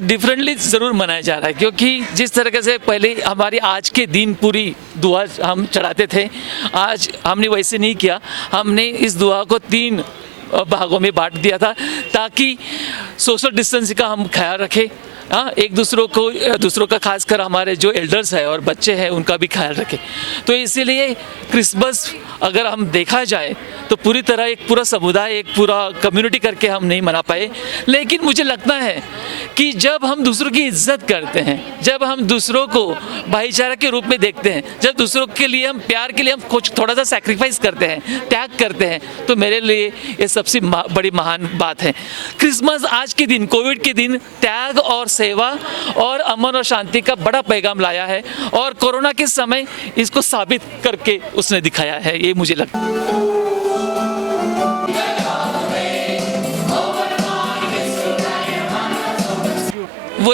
Christmas differently ज़रूर मनाया जा रहा है, क्योंकि जिस तरीके से पहले हमारी आज के दिन पूरी दुआ हम चढ़ाते थे, आज हमने वैसे नहीं किया। हमने इस दुआ को 3 भागों में बांट दिया था, ताकि सोशल डिस्टेंस का हम ख्याल रखें। हाँ, एक दूसरों का खासकर हमारे जो एल्डर्स हैं और बच्चे हैं उनका भी ख्याल रखें। तो इसीलिए क्रिसमस अगर हम देखा जाए तो पूरी तरह एक पूरा समुदाय, एक पूरा कम्युनिटी करके हम नहीं मना पाए। लेकिन मुझे लगता है कि जब हम दूसरों की इज्जत करते हैं, जब हम दूसरों को भाईचारा के रूप में देखते हैं, जब दूसरों के लिए हम प्यार के लिए हम कुछ थोड़ा सा सैक्रिफाइस करते हैं, त्याग करते हैं, तो मेरे लिए ये सबसे बड़ी महान बात है। क्रिसमस आज के दिन, कोविड के दिन, त्याग और सेवा और अमन और शांति का बड़ा पैगाम लाया है, और कोरोना के समय इसको साबित करके उसने दिखाया है, ये मुझे लगता है।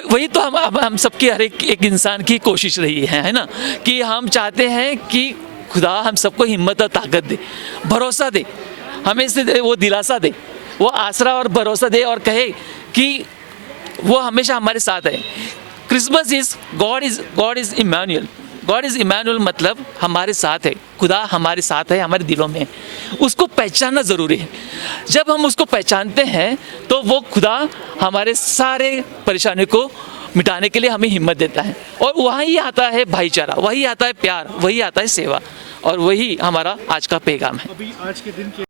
वही तो हम सबकी, हर एक इंसान की कोशिश रही है ना, कि हम चाहते हैं कि खुदा हम सबको हिम्मत और ताकत दे, भरोसा दे, हमें से वो दिलासा दे, वो आसरा और भरोसा दे, और कहे कि वो हमेशा हमारे साथ है। Christmas is God is Emmanuel. God is Emmanuel मतलब हमारे साथ है, खुदा हमारे साथ है, हमारे दिलों में है। उसको पहचानना ज़रूरी है। जब हम उसको पहचानते हैं तो वो खुदा हमारे सारे परेशानियों को मिटाने के लिए हमें हिम्मत देता है, और वही आता है भाईचारा, वही आता है प्यार, वही आता है सेवा, और वही हमारा आज का पैगाम है। अभी आज के दिन के